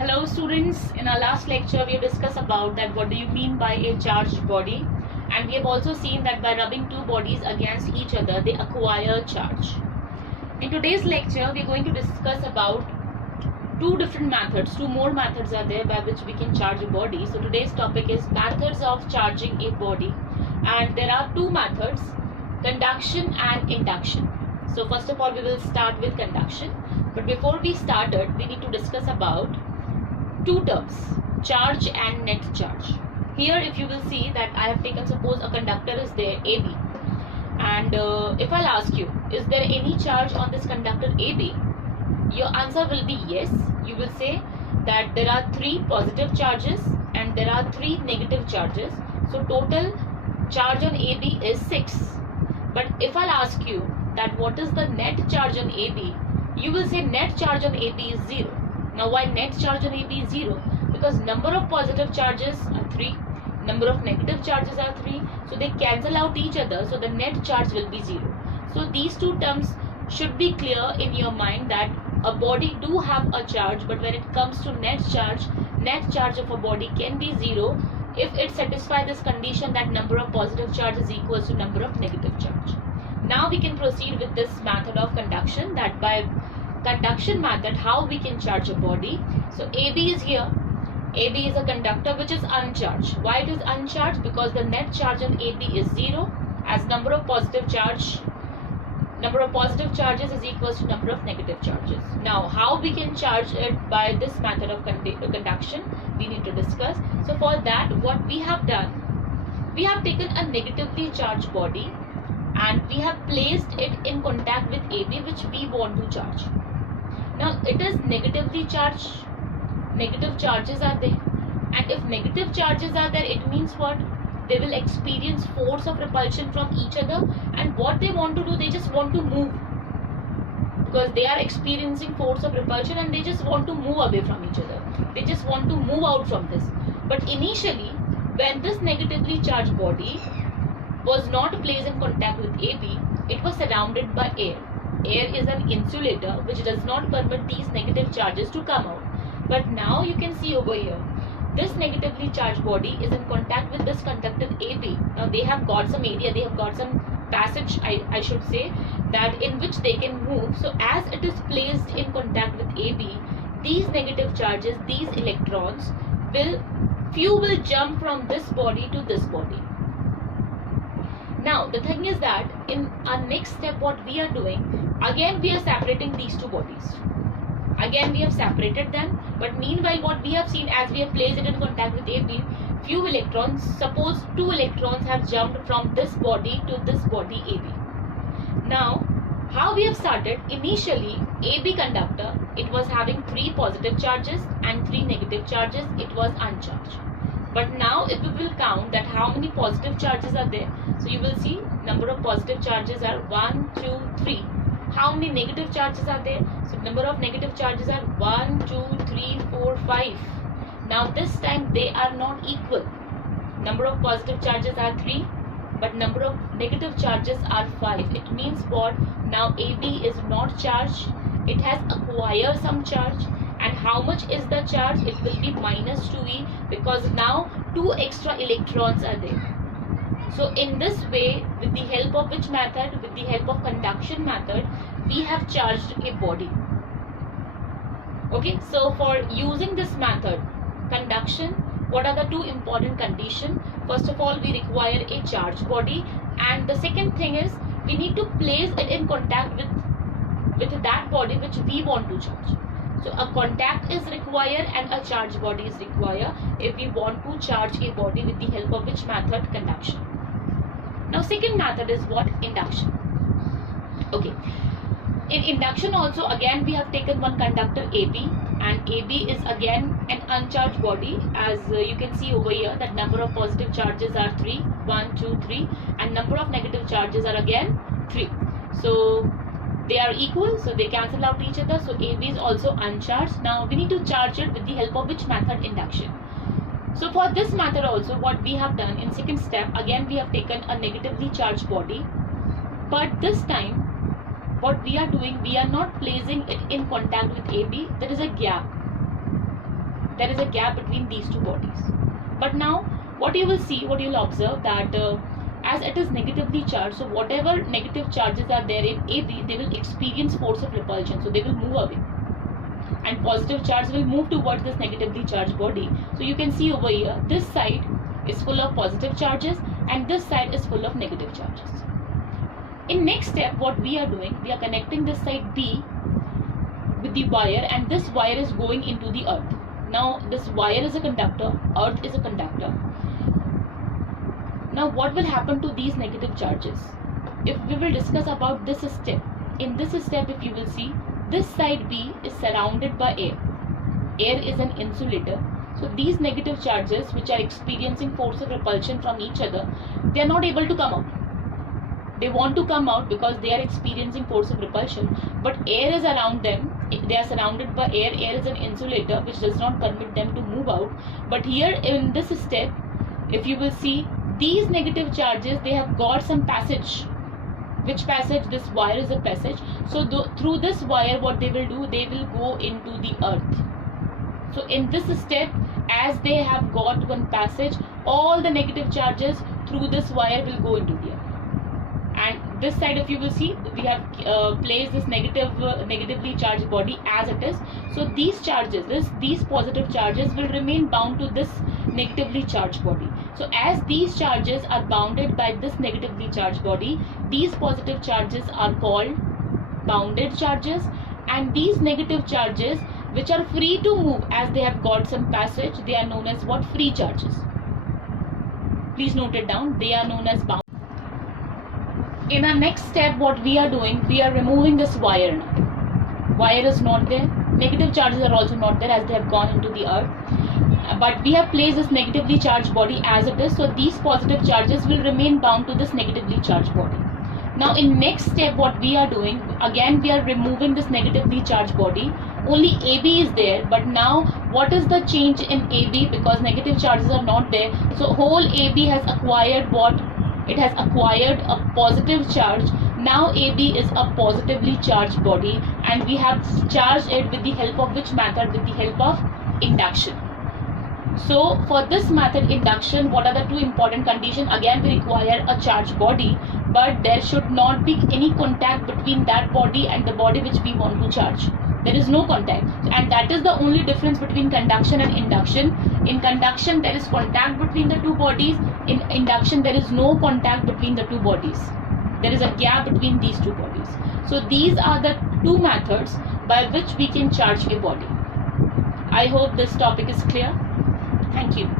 Hello students, in our last lecture we have discussed about that what do you mean by a charged body, and we have also seen that by rubbing two bodies against each other they acquire charge. In today's lecture we are going to discuss about two more methods are there by which we can charge a body. So today's topic is methods of charging a body, and there are two methods, conduction and induction. So first of all we will start with conduction, but before we started we need to discuss about two terms, charge and net charge. Here if you will see that I have taken, suppose a conductor is there AB, and if I'll ask you, is there any charge on this conductor AB? Your answer will be yes. You will say that there are three positive charges and there are three negative charges, so total charge on AB is 6. But if I'll ask you that what is the net charge on AB, you will say net charge on AB is 0. Now why net charge on AB is 0? Because number of positive charges are 3, number of negative charges are 3, so they cancel out each other, so the net charge will be 0. So these two terms should be clear in your mind, that a body do have a charge, but when it comes to net charge of a body can be 0 if it satisfies this condition that number of positive charge is equal to number of negative charge. Now we can proceed with this method of conduction, that by conduction method how we can charge a body. So AB is here. AB is a conductor which is uncharged. Why it is uncharged? Because the net charge on AB is 0, as number of positive charges is equal to number of negative charges. Now how we can charge it by this method of conduction we need to discuss. So for that what we have done, we have taken a negatively charged body and we have placed it in contact with AB which we want to charge. Now it is negatively charged, negative charges are there, and if negative charges are there, it means what? They will experience force of repulsion from each other, and what they want to do, they just want to move, because they are experiencing force of repulsion and they just want to move away from each other. They just want to move out from this. But initially when this negatively charged body was not placed in contact with AB, it was surrounded by air. Air is an insulator which does not permit these negative charges to come out. But now you can see over here, this negatively charged body is in contact with this conductor AB. Now they have got some area, they have got some passage, I should say, that in which they can move. So as it is placed in contact with AB, these negative charges, these electrons few will jump from this body to this body. Now the thing is that in our next step what we are doing, again we are separating these two bodies. Again we have separated them, but meanwhile what we have seen, as we have placed it in contact with AB, few electrons, suppose 2 electrons have jumped from this body to this body AB. Now how we have started, initially AB conductor, it was having 3 positive charges and 3 negative charges, it was uncharged. But now if we will count that how many positive charges are there, so you will see number of positive charges are 1, 2, 3. How many negative charges are there? So number of negative charges are 1, 2, 3, 4, 5. Now this time they are not equal. Number of positive charges are 3, but number of negative charges are 5. It means what? Now AB is not charged. It has acquired some charge. And how much is the charge? It will be minus 2e, because now 2 extra electrons are there. So in this way, with the help of which method? With the help of conduction method, we have charged a body. Okay, so for using this method, conduction, what are the two important conditions? First of all, we require a charged body, and the second thing is we need to place it in contact with that body which we want to charge. So a contact is required and a charged body is required if we want to charge a body with the help of which method? Conduction. Now second method is what? Induction. Okay. In induction also again we have taken one conductor AB, and AB is again an uncharged body, as you can see over here that number of positive charges are 3, 1, 2, 3, and number of negative charges are again 3. So they are equal, so they cancel out each other, so AB is also uncharged. Now we need to charge it with the help of which method? Induction. So for this method also what we have done in second step, again we have taken a negatively charged body, but this time what we are doing, we are not placing it in contact with AB. There is a gap. there is a gap between these two bodies. But now what you will see, what you will observe, that as it is negatively charged, so whatever negative charges are there in AB, they will experience force of repulsion, so they will move away, and positive charge will move towards this negatively charged body. So you can see over here, this side is full of positive charges and this side is full of negative charges. In next step, what we are doing, we are connecting this side B with the wire, and this wire is going into the earth. Now this wire is a conductor, earth is a conductor. Now what will happen to these negative charges? If we will discuss about this step, in this step, if you will see, this side B is surrounded by air. Air is an insulator. So these negative charges, which are experiencing force of repulsion from each other, they are not able to come out. They want to come out because they are experiencing force of repulsion, but air is around them. They are surrounded by air. Air is an insulator which does not permit them to move out. But here in this step, if you will see, these negative charges, they have got some passage. Which passage? This wire is a passage. So through this wire, what they will do, they will go into the earth. So in this step, as they have got one passage, all the negative charges through this wire will go into the earth. And this side, if you will see, we have placed this negatively charged body as it is. So these charges, these positive charges will remain bound to this negatively charged body. So as these charges are bounded by this negatively charged body, these positive charges are called bounded charges, and these negative charges which are free to move as they have got some passage, they are known as what? Free charges. Please note it down. They are known as bound. In our next step, what we are doing, we are removing this wire now. Wire is not there. Negative charges are also not there as they have gone into the earth. But we have placed this negatively charged body as it is. So these positive charges will remain bound to this negatively charged body. Now in next step, what we are doing, again we are removing this negatively charged body. Only AB is there, but now what is the change in AB? Because negative charges are not there, so whole AB has acquired what? It has acquired a positive charge. Now AB is a positively charged body, and we have charged it with the help of which method? With the help of induction. So for this method, induction, what are the two important conditions? Again, we require a charged body, but there should not be any contact between that body and the body which we want to charge. There is no contact, and that is the only difference between conduction and induction. In conduction, there is contact between the two bodies. In induction, there is no contact between the two bodies. There is a gap between these two bodies. So these are the two methods by which we can charge a body. I hope this topic is clear. Thank you.